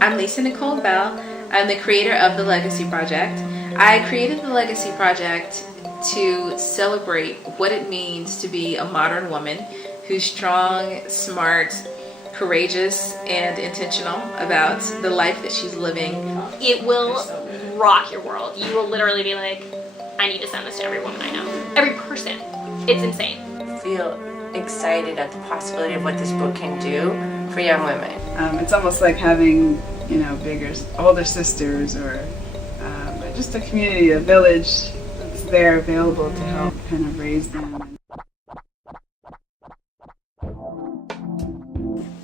I'm Lisa Nicole Bell. I'm the creator of the Legacy Project. I created the Legacy Project to celebrate what it means to be a modern woman who's strong, smart, courageous, and intentional about the life that she's living. It will rock your world. You will literally be like, I need to send this to every woman I know. Every person. It's insane. I feel excited at the possibility of what this book can do for young women. It's almost like having, older sisters, or just a community, a village that's there available to help kind of raise them.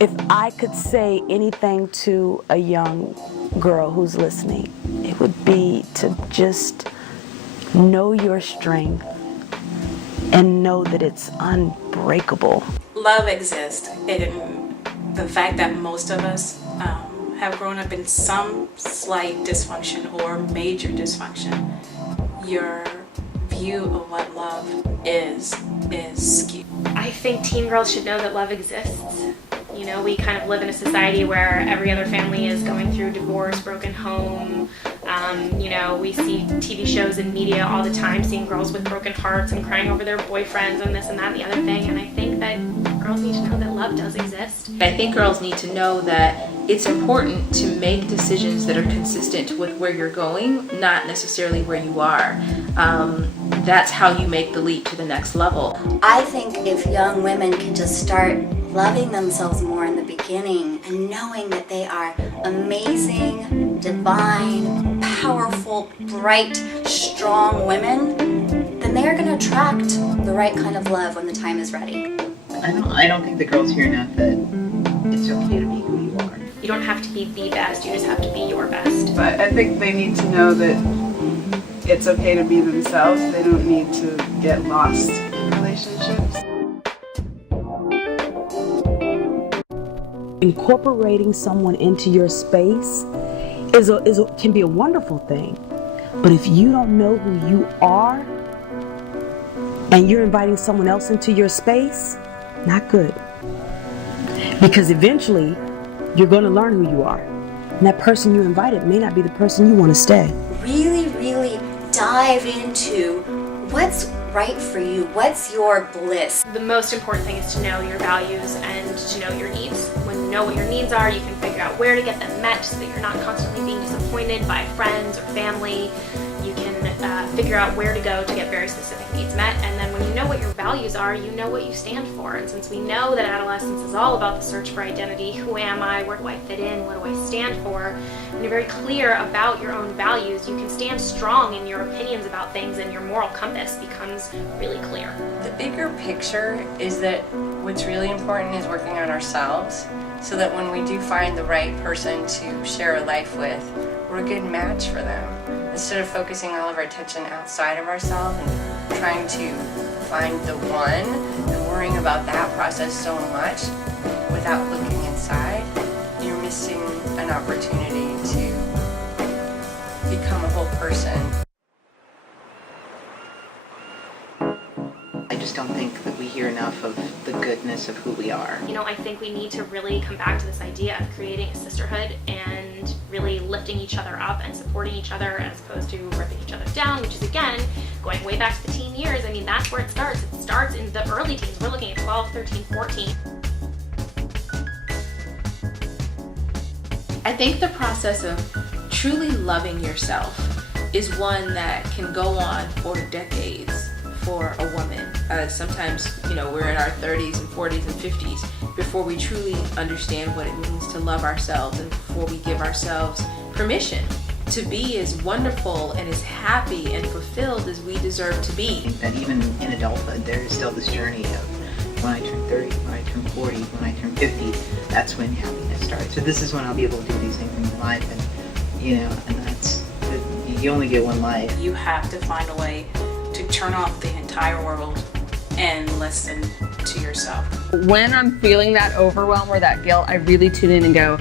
If I could say anything to a young girl who's listening, it would be to just know your strength and know that it's unbreakable. Love exists. The fact that most of us have grown up in some slight dysfunction or major dysfunction, your view of what love is skewed. I think teen girls should know that love exists. You know, we kind of live in a society where every other family is going through divorce, broken home. We see TV shows and media all the time, seeing girls with broken hearts and crying over their boyfriends and this and that and the other thing. And I think that girls need to know that love does exist. I think girls need to know that it's important to make decisions that are consistent with where you're going, not necessarily where you are. That's how you make the leap to the next level. I think if young women can just start loving themselves more in the beginning and knowing that they are amazing, divine, powerful, bright, strong women, then they are going to attract the right kind of love when the time is ready. I don't think the girls hear enough that it's okay to be who you are. You don't have to be the best, you just have to be your best. But I think they need to know that it's okay to be themselves. They don't need to get lost in relationships. Incorporating someone into your space can be a wonderful thing. But if you don't know who you are and you're inviting someone else into your space, not good. Because eventually you're going to learn who you are. And that person you invited may not be the person you want to stay. Really, really dive into what's right for you, what's your bliss. The most important thing is to know your values and to know your needs. When you know what your needs are, you can figure out where to get them met so that you're not constantly being disappointed by friends or family. You can figure out where to go to get very specific needs met, and then when you know what your values are, you know what you stand for. And since we know that adolescence is all about the search for identity, who am I, where do I fit in, what do I stand for, and you're very clear about your own values, you can stand strong in your opinions about things, and your moral compass becomes really clear. The bigger picture is that what's really important is working on ourselves, so that when we do find the right person to share a life with, we're a good match for them. Instead of focusing all of our attention outside of ourselves and trying to find the one and worrying about that process so much without looking inside, you're missing an opportunity to become a whole person. I just don't think that we hear enough of the goodness of who we are. I think we need to really come back to this idea of creating a sisterhood and really lifting each other up and supporting each other as opposed to ripping each other down, which is, again, going way back to the teen years. I mean, that's where it starts. It starts in the early teens. We're looking at 12, 13, 14. I think the process of truly loving yourself is one that can go on for decades for a woman. Sometimes, we're in our 30s and 40s and 50s before we truly understand what it means to love ourselves and before we give ourselves permission to be as wonderful and as happy and fulfilled as we deserve to be. I think that even in adulthood, there is still this journey of when I turn 30, when I turn 40, when I turn 50, that's when happiness starts. So this is when I'll be able to do these things in my life, and that's, you only get one life. You have to find a way to turn off the entire world and listen to yourself. When I'm feeling that overwhelm or that guilt, I really tune in and go,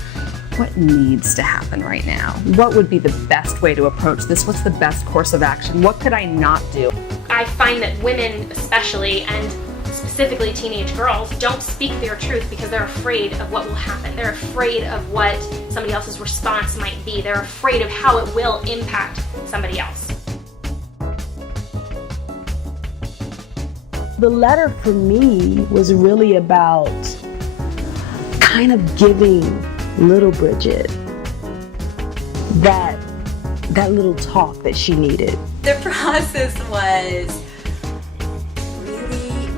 what needs to happen right now? What would be the best way to approach this? What's the best course of action? What could I not do? I find that women especially, and specifically teenage girls, don't speak their truth because they're afraid of what will happen. They're afraid of what somebody else's response might be. They're afraid of how it will impact somebody else. The letter for me was really about kind of giving little Bridgette that little talk that she needed. The process was really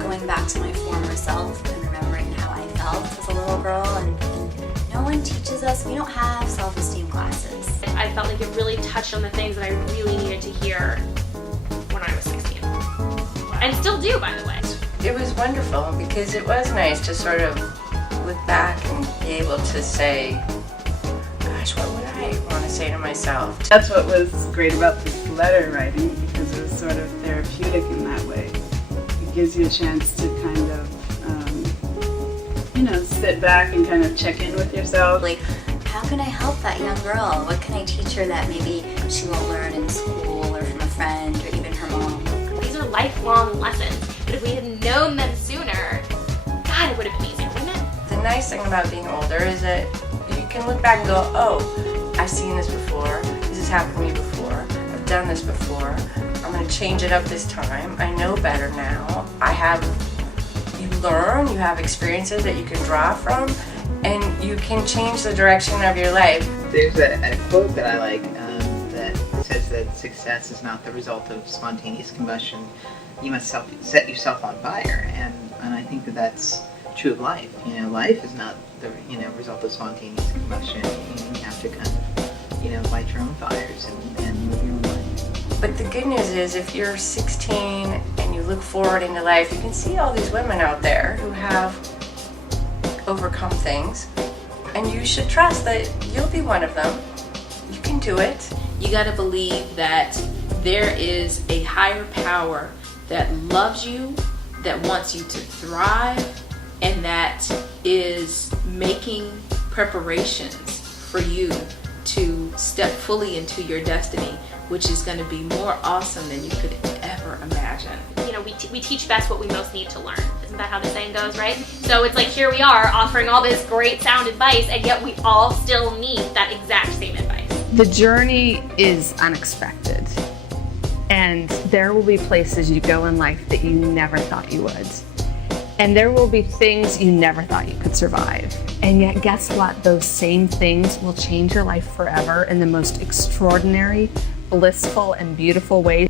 going back to my former self and remembering how I felt as a little girl, and no one teaches us, we don't have self-esteem classes. I felt like it really touched on the things that I really needed to hear when I was 16. And still do, by the way. It was wonderful because it was nice to sort of look back and be able to say, gosh, what would I want to say to myself? That's what was great about this letter writing, because it was sort of therapeutic in that way. It gives you a chance to kind of, sit back and kind of check in with yourself. Like, how can I help that young girl? What can I teach her that maybe she won't learn in school or from a friend or even her mom? These are lifelong lessons, but if we had known them sooner, God, it would have been easier, wouldn't it? The nice thing about being older is that you can look back and go, oh, I've seen this before, this has happened to me before, I've done this before, I'm going to change it up this time, I know better now, you learn, you have experiences that you can draw from, and you can change the direction of your life. There's a quote that I like that says that success is not the result of spontaneous combustion. You must set yourself on fire, and I think that that's true of life. Life is not the result of spontaneous combustion. You have to kind of light your own fires and live your own life. But the good news is, if you're 16 and you look forward into life, you can see all these women out there who have overcome things, and you should trust that you'll be one of them. You can do it. You got to believe that there is a higher power that loves you, that wants you to thrive, and that is making preparations for you to step fully into your destiny, which is going to be more awesome than you could ever imagine. We teach best what we most need to learn. Isn't that how the saying goes, right? So it's like, here we are offering all this great sound advice, and yet we all still need that exact same advice. The journey is unexpected, and there will be places you go in life that you never thought you would. And there will be things you never thought you could survive. And yet, guess what? Those same things will change your life forever in the most extraordinary, blissful, and beautiful ways.